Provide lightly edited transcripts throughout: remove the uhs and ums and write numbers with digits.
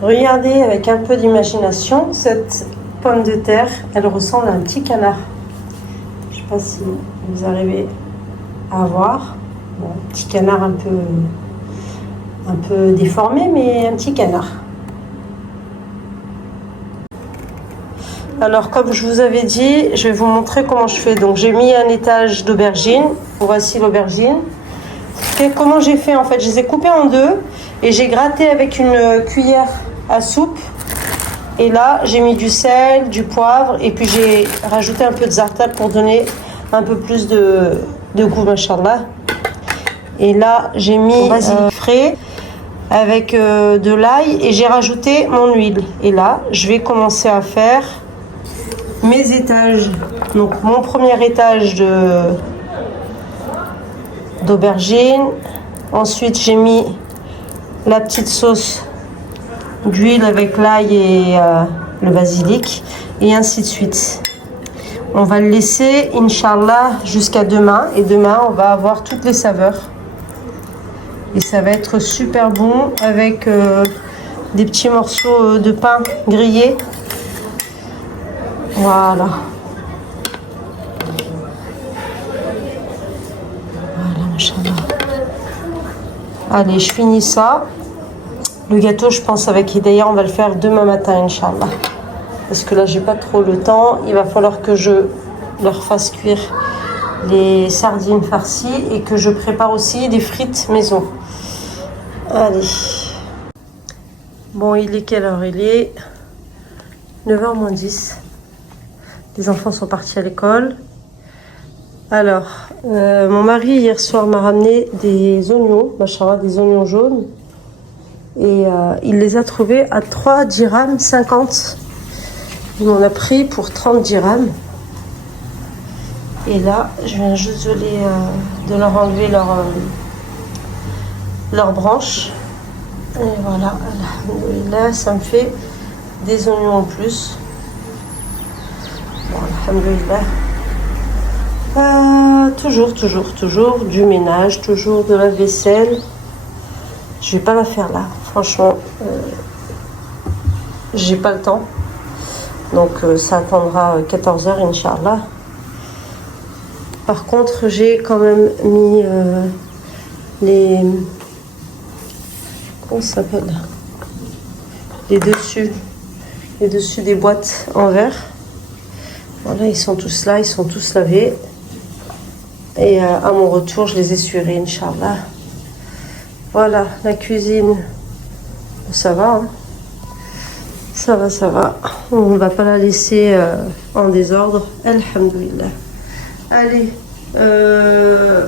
Regardez avec un peu d'imagination, cette pomme de terre, elle ressemble à un petit canard. Je ne sais pas si vous arrivez à voir. Bon, petit canard un peu déformé, mais un petit canard. Alors, comme je vous avais dit, je vais vous montrer comment je fais. Donc, j'ai mis un étage d'aubergine. Voici l'aubergine. Et comment j'ai fait en fait? Je les ai coupés en deux et j'ai gratté avec une cuillère à soupe. Et là, j'ai mis du sel, du poivre et puis j'ai rajouté un peu de za'atar pour donner un peu plus de goût, machallah. Et là, j'ai mis basilic frais avec de l'ail et j'ai rajouté mon huile. Et là, je vais commencer à faire mes étages. Donc, mon premier étage d'aubergine. Ensuite, j'ai mis la petite sauce d'huile avec l'ail et le basilic. Et ainsi de suite. On va le laisser, Inch'Allah, jusqu'à demain. Et demain, on va avoir toutes les saveurs. Et ça va être super bon avec des petits morceaux de pain grillé. Voilà. Voilà, machallah. Allez, je finis ça. Le gâteau, je pense, avec Hidaya, on va le faire demain matin, Inch'Allah. Parce que là, j'ai pas trop le temps. Il va falloir que je leur fasse cuire les sardines farcies et que je prépare aussi des frites maison. Allez. Bon, il est quelle heure? Il est 9h moins 10. Les enfants sont partis à l'école. Alors, mon mari, hier soir, m'a ramené des oignons, machallah, des oignons jaunes. Et il les a trouvés à 3 dirhams 50. Il m'en a pris pour 30 dirhams. Et là, je viens juste de leur enlever leurs branches. Et voilà, alhamdoulilah, ça me fait des oignons en plus. Bon, alhamdoulilah. Toujours du ménage, toujours de la vaisselle. Je vais pas la faire là, franchement. J'ai pas le temps. Donc ça attendra 14h, Inch'Allah. Par contre, j'ai quand même mis les... Comment ça s'appelle? Les dessus des boîtes en verre. Voilà, ils sont tous là, ils sont tous lavés. Et à mon retour, je les essuierai, Inch'Allah. Voilà, la cuisine, ça va, hein. Ça va. On ne va pas la laisser en désordre. Alhamdoulilah. Allez, je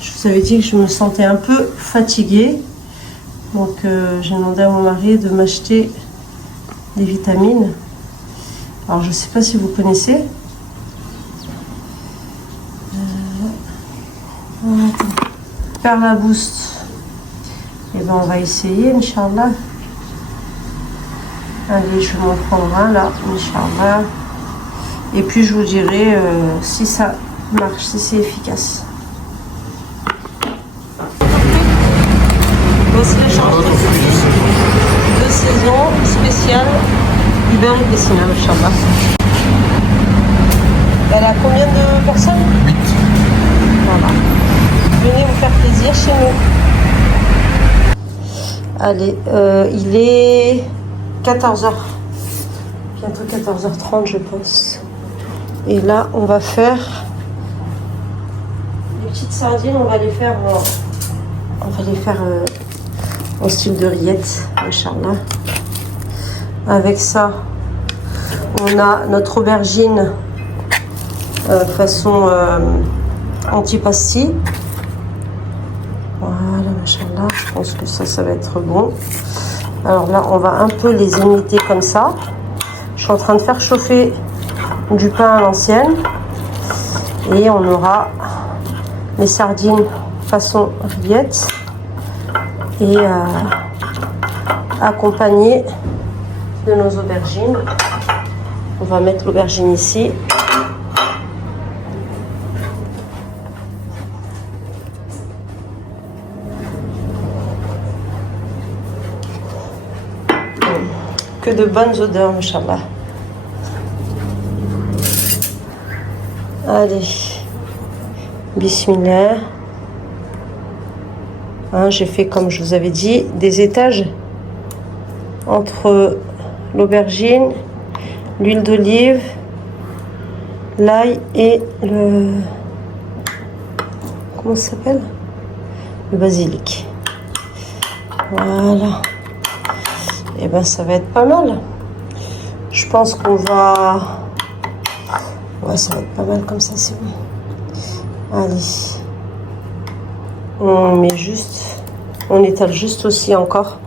vous avais dit que je me sentais un peu fatiguée. Donc, j'ai demandé à mon mari de m'acheter des vitamines. Alors, je ne sais pas si vous connaissez. Perla Boost. Et ben on va essayer, Inch'Allah. Allez, je vais m'en prendre un là, Inch'Allah. Et puis je vous dirai si ça marche, si c'est efficace. Voici la chambre de saison spéciale hiver et piscine, Inch'Allah. Elle a combien de personnes? 8. Voilà. Venez vous faire plaisir chez nous. Allez, il est 14h. Bientôt 14h30, je pense. Et là, on va faire les petites sardines. On va les faire en style de rillettes, Inch'Allah. Avec ça, on a notre aubergine façon antipasti. Voilà, machallah, je pense que ça va être bon. Alors là, on va un peu les émietter comme ça. Je suis en train de faire chauffer du pain à l'ancienne. Et on aura les sardines façon rillettes. Et accompagné de nos aubergines. On va mettre l'aubergine ici. Que de bonnes odeurs, machallah. Allez. Bismillah. Hein, j'ai fait, comme je vous avais dit, des étages entre l'aubergine, l'huile d'olive, l'ail et le... Comment ça s'appelle? Le basilic. Voilà. Et ben ça va être pas mal. Je pense qu'on va... Ouais, ça va être pas mal comme ça, c'est bon. Allez. On met juste... On étale juste aussi encore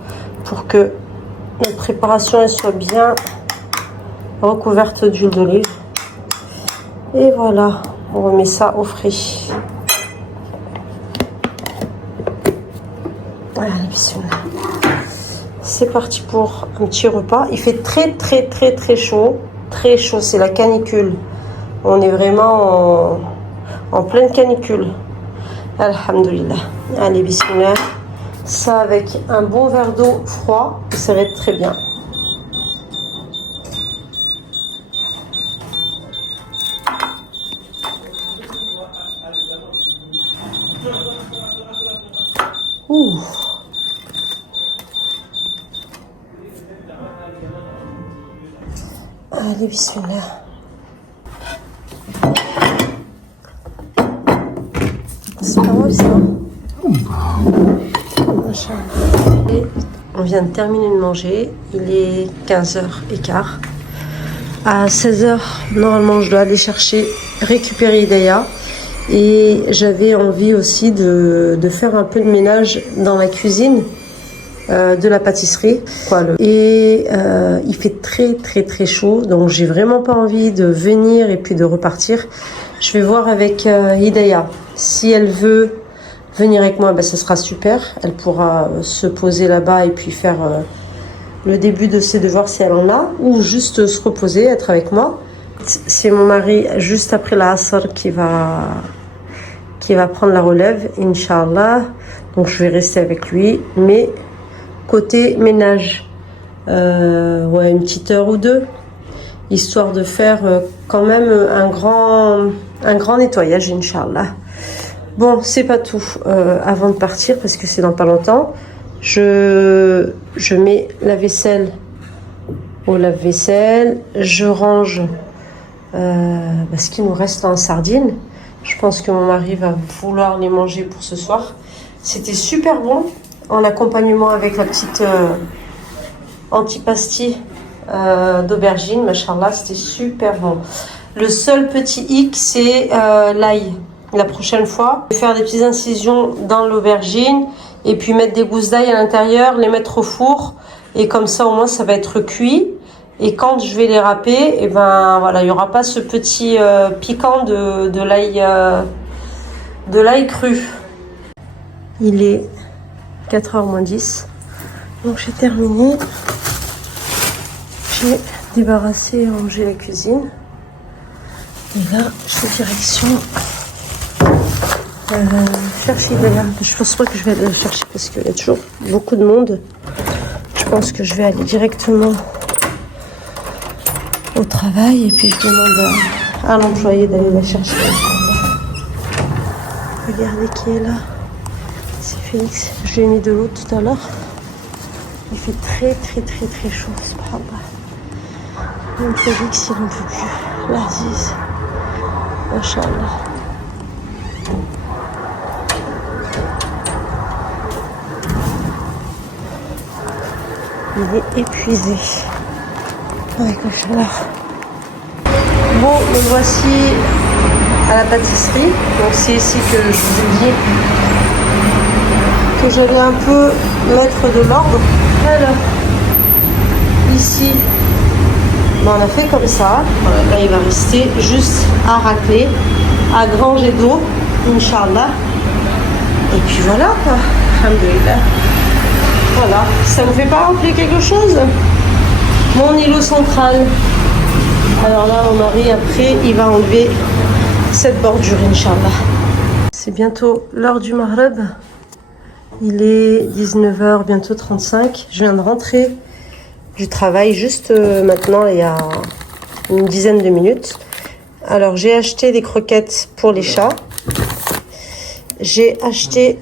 pour que notre préparation elle soit bien recouverte d'huile d'olive. Et voilà, on remet ça au frais. Voilà, c'est parti pour un petit repas. Il fait très chaud. Très chaud, c'est la canicule. On est vraiment en pleine canicule. Alhamdulillah. Allez, bismillah. Ça avec un bon verre d'eau froid, ça va être très bien. Ouh. Allez, bismillah. C'est pas mal ça. Et on vient de terminer de manger. Il est 15h15. À 16h, normalement, je dois aller récupérer Hidaya. Et j'avais envie aussi de faire un peu de ménage dans la cuisine de la pâtisserie. Et il fait très chaud, donc j'ai vraiment pas envie de venir et puis de repartir. Je vais voir avec Hidaya. Si elle veut venir avec moi, ben, ce sera super. Elle pourra se poser là-bas et puis faire le début de ses devoirs si elle en a. Ou juste se reposer, être avec moi. C'est mon mari, juste après la Asr, qui va prendre la relève, Inch'Allah. Donc je vais rester avec lui. Mais côté ménage, ouais, une petite heure ou deux, histoire de faire quand même un grand nettoyage, Inch'Allah. Bon, c'est pas tout. Avant de partir, parce que c'est dans pas longtemps, je mets la vaisselle au lave-vaisselle. Je range ce qui nous reste en sardines. Je pense que mon mari va vouloir les manger pour ce soir. C'était super bon, en accompagnement avec la petite antipasti d'aubergine. Machallah, c'était super bon. Le seul petit hic, c'est l'ail. La prochaine fois, je vais faire des petites incisions dans l'aubergine et puis mettre des gousses d'ail à l'intérieur, les mettre au four et comme ça au moins ça va être cuit. Et quand je vais les râper, et ben voilà, il n'y aura pas ce petit piquant de l'ail cru. Il est 4h moins 10. Donc j'ai terminé. J'ai débarrassé et rangé la cuisine. Et là, je fais direction chercher Hidaya. Je pense pas que je vais aller la chercher parce qu'il y a toujours beaucoup de monde. Je pense que je vais aller directement au travail et puis je demande à l'employé d'aller la chercher. Regardez qui est là. C'est Félix. Je lui ai mis de l'eau tout à l'heure. Il fait très chaud. Subhanallah. Même Félix, il n'en peut plus. L'Aziz. Machallah. Il est épuisé. Avec le chaleur. Bon, me voici à la pâtisserie. Donc c'est ici que je vous ai dit que j'allais un peu mettre de l'ordre. Alors, ici, ben, on a fait comme ça. Voilà, là, il va rester juste à racler, à granger d'eau, Inch'Allah. Et puis voilà, quoi. Alhamdulillah. Voilà, ça vous fait pas rappeler quelque chose? Mon îlot central. Alors là, mon mari, après, il va enlever cette bordure, Inch'Allah. C'est bientôt l'heure du Maghreb. Il est 19h, bientôt 35. Je viens de rentrer du travail juste maintenant, il y a une dizaine de minutes. Alors j'ai acheté des croquettes pour les chats. J'ai acheté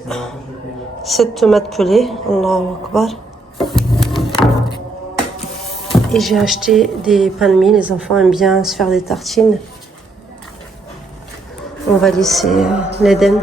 cette tomate pelée. Allahu Akbar. Et j'ai acheté des pains de mie. Les enfants aiment bien se faire des tartines. On va laisser l'Éden.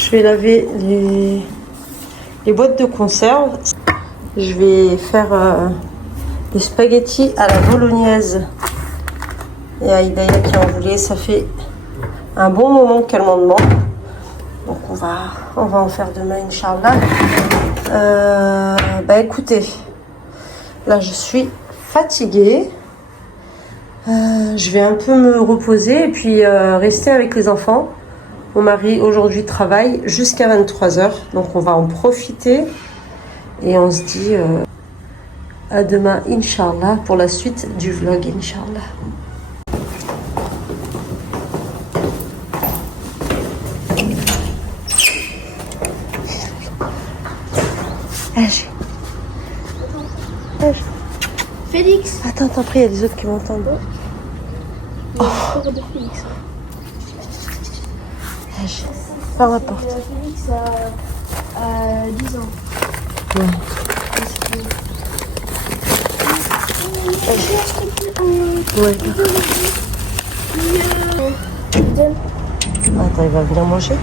Je vais laver les boîtes de conserve. Je vais faire des spaghettis à la bolognaise. Et Aïdaïa qui en voulait, ça fait un bon moment qu'elle m'en demande. Donc on va en faire demain, Inch'Allah. Écoutez, là je suis fatiguée. Je vais un peu me reposer et puis rester avec les enfants. Mon mari aujourd'hui travaille jusqu'à 23h, donc on va en profiter et on se dit à demain Inch'Allah pour la suite du vlog Inch'Allah. Félix. Attends, après il y a des autres qui m'entendent. Il y a encore de Félix. Par la porte. Félix a 10 ans. Ouais. Ouais. Attends, il va venir manger.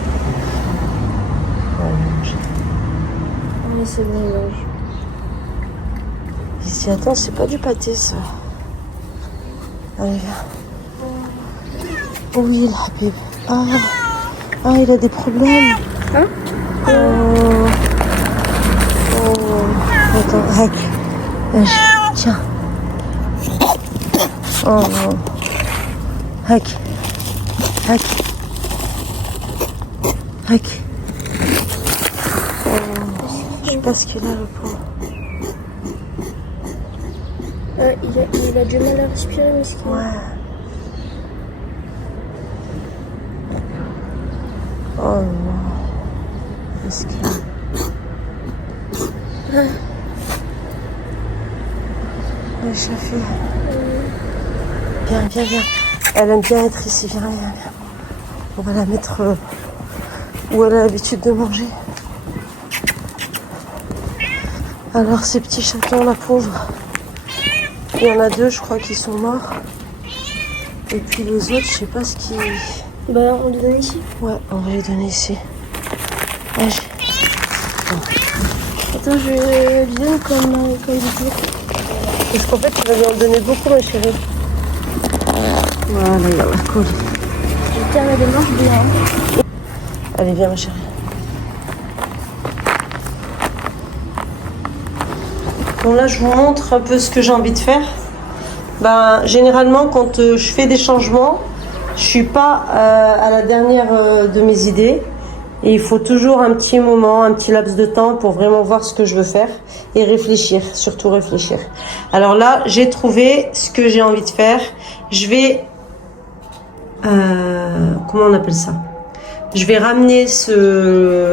Oui, c'est bon, il mange. Il se dit, attends, c'est pas du pâté ça. Allez, viens. Oui, le Habib. Ah, il a des problèmes. Hein? Attends, Hack. Tiens. Oh non. Hack. Je sais pas ce qu'il a, le pauvre. Il a du mal à respirer, mesquin. Ouais. Oh non. Qu'est-ce qu'il a? Oui, Chafi. Viens. Elle aime bien être ici. Viens. On va la mettre où elle a l'habitude de manger. Alors, ces petits chatons, la pauvre. Il y en a 2, je crois, qui sont morts. Et puis les autres, je sais pas ce qui... Bah, on les donne ici. Ouais, on va les donner ici. Attends, je lui donne comme il dit. Parce qu'en fait, tu vas lui en donner beaucoup, ma chérie. Voilà, il y a la colle. Je tiens la démarche bien. Allez, viens, ma chérie. Bon, là, je vous montre un peu ce que j'ai envie de faire. Généralement, quand je fais des changements, je suis pas à la dernière de mes idées. Et il faut toujours un petit moment, un petit laps de temps pour vraiment voir ce que je veux faire et réfléchir, surtout réfléchir. Alors là, j'ai trouvé ce que j'ai envie de faire. Je vais... comment on appelle ça? Je vais ramener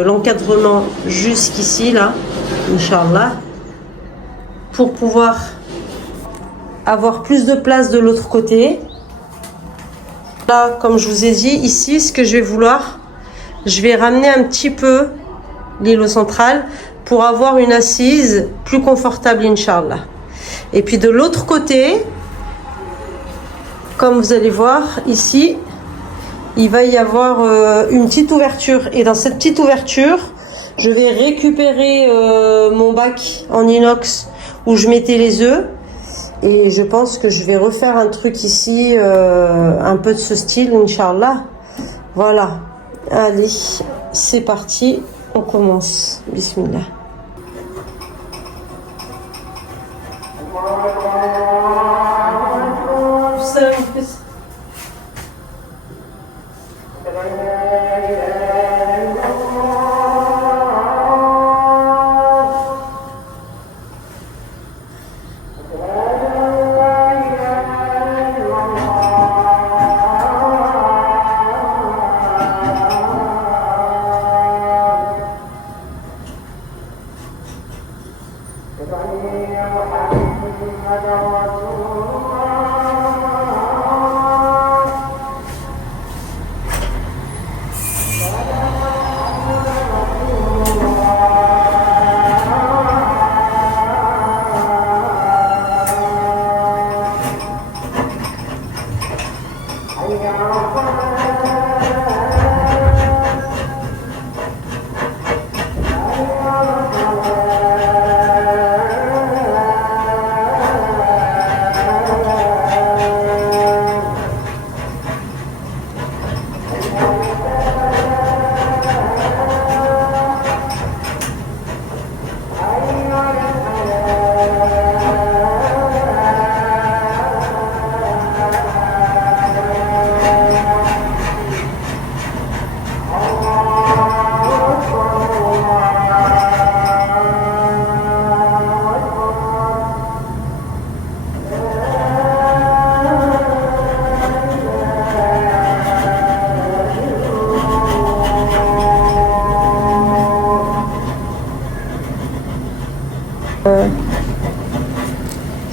l'encadrement jusqu'ici, là, Inch'Allah, pour pouvoir avoir plus de place de l'autre côté. Là, comme je vous ai dit, ici, ce que je vais vouloir, je vais ramener un petit peu l'îlot central pour avoir une assise plus confortable, Inch'Allah. Et puis de l'autre côté, comme vous allez voir ici, il va y avoir une petite ouverture. Et dans cette petite ouverture, Je vais récupérer mon bac en inox où je mettais les œufs. Et je pense que je vais refaire un truc ici, un peu de ce style, Inch'Allah. Voilà. Allez, c'est parti. On commence. Bismillah.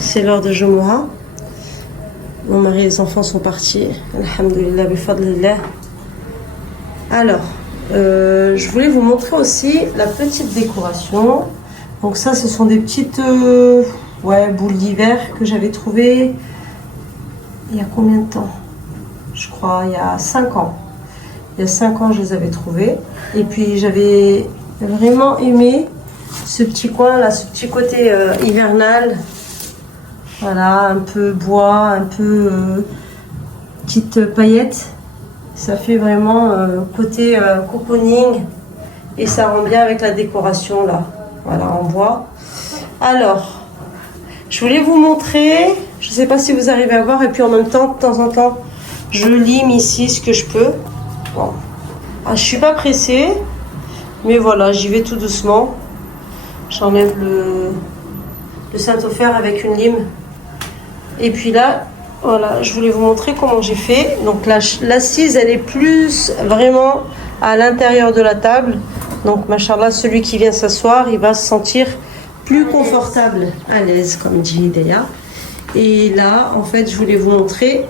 C'est l'heure de Jumu'ah. Mon mari et les enfants sont partis. Alhamdulillah, bifadlillah. Alors, je voulais vous montrer aussi la petite décoration. Donc ça, ce sont des petites boules d'hiver que j'avais trouvées il y a combien de temps? Je crois il y a 5 ans. Il y a 5 ans, je les avais trouvées. Et puis, j'avais vraiment aimé ce petit coin là, ce petit côté hivernal. Voilà, un peu bois, un peu petite paillette. Ça fait vraiment côté cocooning et ça rend bien avec la décoration là. Voilà, en bois. Alors, je voulais vous montrer, je ne sais pas si vous arrivez à voir, et puis en même temps, de temps en temps, je lime ici ce que je peux. Bon. Ah, je suis pas pressée, mais voilà, j'y vais tout doucement. J'enlève le saint-ophère avec une lime. Et puis là, voilà, je voulais vous montrer comment j'ai fait. Donc l'assise, elle est plus vraiment à l'intérieur de la table. Donc, machallah, celui qui vient s'asseoir, il va se sentir plus confortable, à l'aise, comme dit Deya. Et là, en fait, je voulais vous montrer,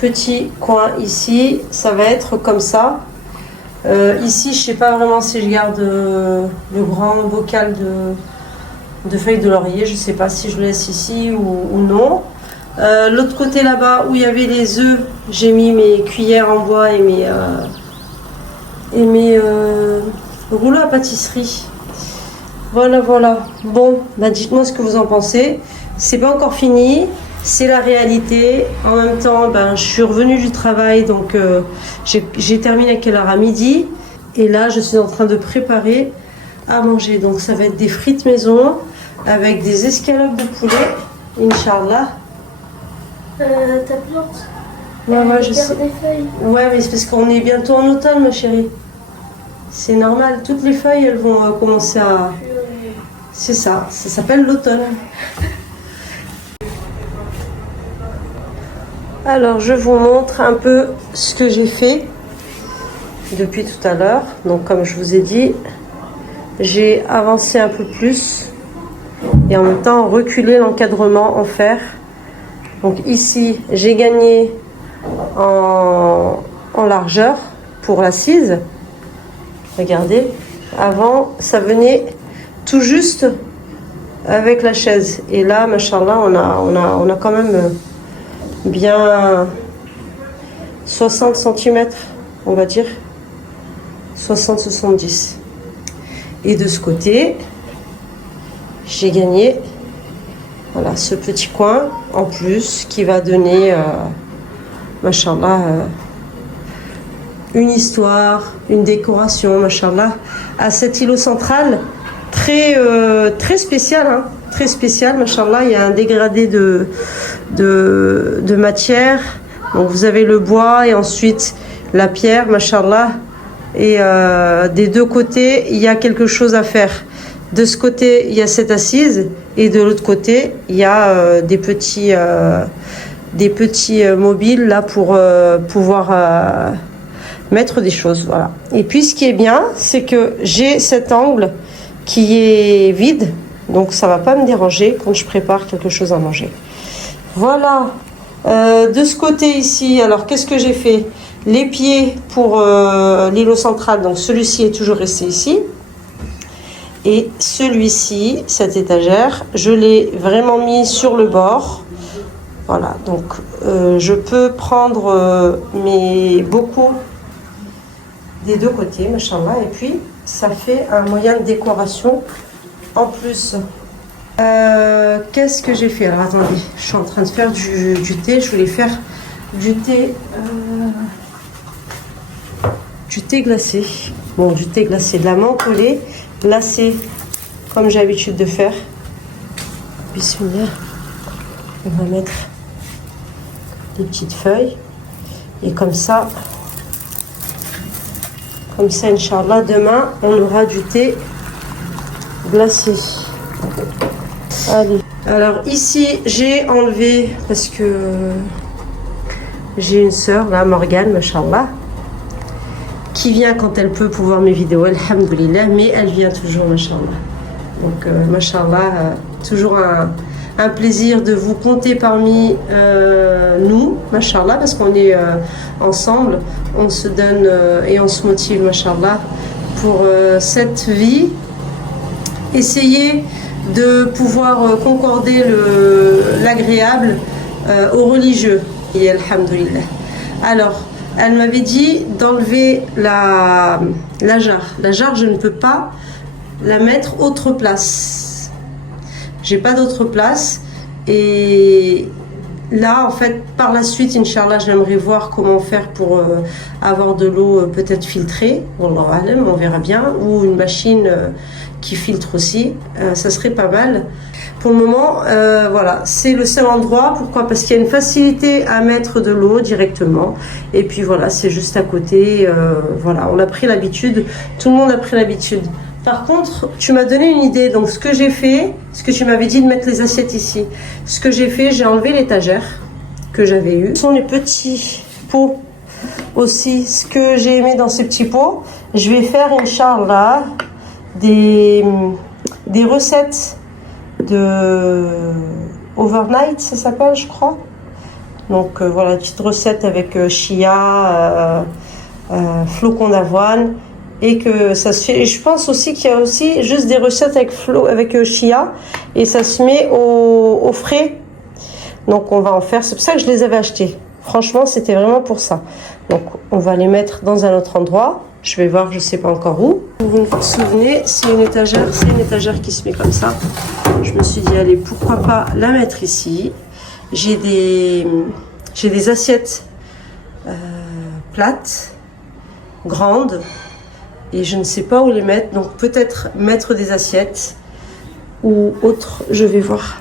petit coin ici, ça va être comme ça. Ici, je sais pas vraiment si je garde le grand bocal de feuilles de laurier, je sais pas si je le laisse ici ou non. L'autre côté là-bas où il y avait les œufs, j'ai mis mes cuillères en bois et mes rouleaux à pâtisserie. Voilà, voilà. Bon, bah dites-moi ce que vous en pensez. C'est pas encore fini, c'est la réalité. En même temps, ben, je suis revenue du travail, donc j'ai terminé à quelle heure? À midi. Et là, je suis en train de préparer à manger. Donc ça va être des frites maison avec des escalopes de poulet, Inch'Allah. Ta plante, Ouais, je sais. des feuilles. Ouais, mais c'est parce qu'on est bientôt en automne, ma chérie. C'est normal, toutes les feuilles, elles vont commencer à... C'est ça s'appelle l'automne. Alors, je vous montre un peu ce que j'ai fait depuis tout à l'heure. Donc, comme je vous ai dit, j'ai avancé un peu plus et en même temps reculé l'encadrement en fer. Donc ici, j'ai gagné en largeur pour l'assise. Regardez, avant, ça venait tout juste avec la chaise. Et là, machallah, on a quand même bien 60 cm, on va dire. 60-70. Et de ce côté, j'ai gagné voilà, ce petit coin en plus qui va donner, machallah, une histoire, une décoration, machallah, à cet îlot central très, très spécial, hein, très spécial, machallah. Il y a un dégradé de matière. Donc vous avez le bois et ensuite la pierre, machallah. Et des deux côtés, il y a quelque chose à faire. De ce côté, il y a cette assise et de l'autre côté, il y a des petits mobiles là pour pouvoir mettre des choses. Voilà. Et puis ce qui est bien, c'est que j'ai cet angle qui est vide, donc ça va pas me déranger quand je prépare quelque chose à manger. Voilà. De ce côté ici, alors qu'est-ce que j'ai fait? Les pieds pour l'îlot central, donc celui-ci est toujours resté ici. Et celui-ci, cette étagère, je l'ai vraiment mis sur le bord. Voilà, donc je peux prendre beaucoup des deux côtés, machallah, et puis ça fait un moyen de décoration en plus. Qu'est-ce que j'ai fait? Alors attendez, je suis en train de faire du thé. Je voulais faire du thé glacé. Bon, du thé glacé, de la menthe au lait glacé, comme j'ai l'habitude de faire. Bismillah. On va mettre des petites feuilles. Et comme ça, Inch'Allah, demain, on aura du thé glacé. Allez. Alors ici, j'ai enlevé, parce que j'ai une sœur, là, Morgane, machallah, qui vient quand elle peut pour voir mes vidéos, alhamdoulilah, mais elle vient toujours, machallah. Donc, machallah, toujours un plaisir de vous compter parmi nous, machallah, parce qu'on est ensemble, on se donne et on se motive, machallah, pour cette vie. Essayez de pouvoir concorder l'agréable au religieux. Et alhamdoulilah. Alors, elle m'avait dit d'enlever la jarre. La jarre, je ne peux pas la mettre autre place. J'ai pas d'autre place. Et là, en fait, par la suite, Inch'Allah, j'aimerais voir comment faire pour avoir de l'eau peut-être filtrée. Wallahu alam, on verra bien. Ou une machine qui filtre aussi. Ça serait pas mal. Pour le moment, voilà, c'est le seul endroit. Pourquoi? Parce qu'il y a une facilité à mettre de l'eau directement. Et puis voilà, c'est juste à côté. Voilà, on a pris l'habitude. Tout le monde a pris l'habitude. Par contre, tu m'as donné une idée. Donc, ce que j'ai fait, ce que tu m'avais dit de mettre les assiettes ici. Ce que j'ai fait, j'ai enlevé l'étagère que j'avais eue. Ce sont les petits pots aussi. Ce que j'ai aimé dans ces petits pots, je vais faire, Inch'Allah, des recettes de overnight, ça s'appelle, je crois. Donc voilà, petite recette avec chia, flocons d'avoine, et que ça se fait. Et je pense aussi qu'il y a aussi juste des recettes avec chia, et ça se met au frais. Donc on va en faire. C'est pour ça que je les avais achetés. Franchement, c'était vraiment pour ça. Donc on va les mettre dans un autre endroit. Je vais voir, je sais pas encore où. Vous vous souvenez, c'est une étagère qui se met comme ça. Je me suis dit, allez, pourquoi pas la mettre ici. J'ai des assiettes plates, grandes, et je ne sais pas où les mettre. Donc peut-être mettre des assiettes ou autre. Je vais voir.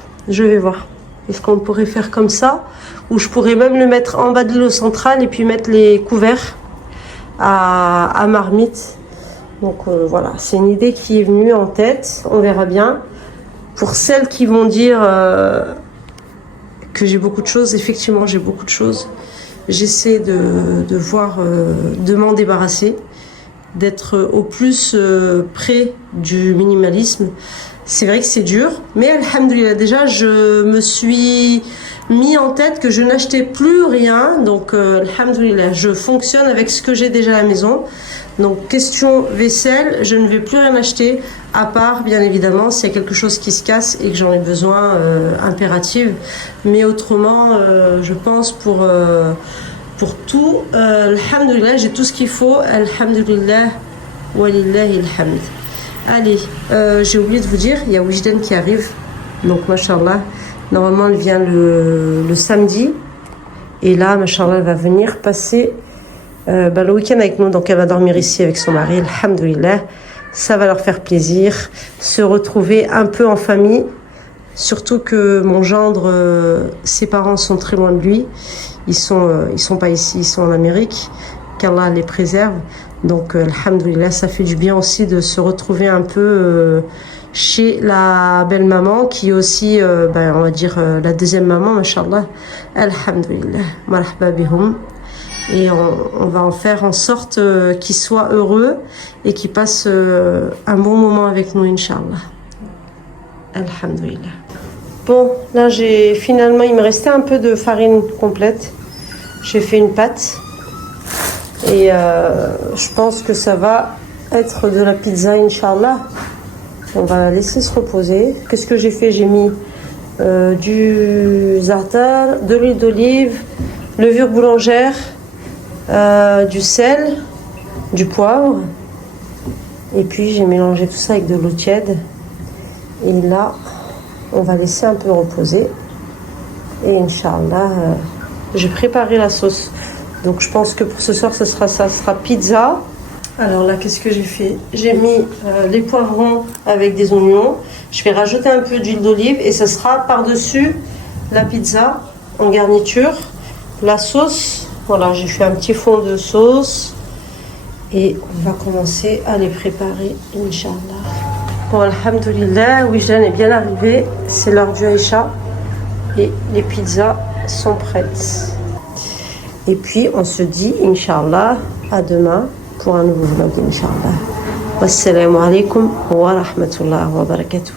Est-ce qu'on pourrait faire comme ça? Ou je pourrais même le mettre en bas de l'îlot central et puis mettre les couverts à marmite. Donc voilà, c'est une idée qui est venue en tête. On verra bien. Pour celles qui vont dire que j'ai beaucoup de choses, effectivement j'ai beaucoup de choses. J'essaie de voir, de m'en débarrasser, d'être au plus près du minimalisme. C'est vrai que c'est dur, mais alhamdoulilah, déjà je me suis mis en tête que je n'achetais plus rien. Donc alhamdoulilah, je fonctionne avec ce que j'ai déjà à la maison. Donc question vaisselle, je ne vais plus rien acheter, à part bien évidemment s'il y a quelque chose qui se casse et que j'en ai besoin impérative. Mais autrement, je pense pour tout, alhamdoulilah, j'ai tout ce qu'il faut. Alhamdoulilah, walillahi alhamd. Allez, j'ai oublié de vous dire, il y a Wijdan qui arrive. Donc, machallah, normalement, elle vient le samedi. Et là, machallah, elle va venir passer le week-end avec nous. Donc, elle va dormir ici avec son mari. Alhamdoulilah. Ça va leur faire plaisir. Se retrouver un peu en famille. Surtout que mon gendre, ses parents sont très loin de lui. Ils sont pas ici, ils sont en Amérique. Qu'Allah les préserve. Donc, alhamdoulilah, ça fait du bien aussi de se retrouver un peu chez la belle-maman, qui est aussi, on va dire, la deuxième maman, mashallah. Alhamdoulilah, marhaba bihoum. Et on va en faire en sorte qu'ils soient heureux et qu'ils passent un bon moment avec nous, Inch'Allah. Alhamdoulilah. Bon, là, finalement, il me restait un peu de farine complète. J'ai fait une pâte. Et je pense que ça va être de la pizza, Inch'Allah. On va la laisser se reposer. Qu'est-ce que j'ai fait? J'ai mis du za'atar, de l'huile d'olive, levure boulangère, du sel, du poivre. Et puis j'ai mélangé tout ça avec de l'eau tiède. Et là, on va laisser un peu reposer. Et Inch'Allah, j'ai préparé la sauce. Donc je pense que pour ce soir, ça sera pizza. Alors là, qu'est-ce que j'ai fait? J'ai mis les poivrons avec des oignons. Je vais rajouter un peu d'huile d'olive et ça sera par-dessus la pizza en garniture. La sauce, voilà, j'ai fait un petit fond de sauce. Et on va commencer à les préparer, Inch'Allah. Bon, alhamdoulilah, Wijdan est bien arrivé. C'est l'heure du Aïcha. Et les pizzas sont prêtes. Et puis, on se dit, Inch'Allah, à demain pour un nouveau vlog, Inch'Allah. Wassalamu alaikum wa rahmatullahi wa barakatuh.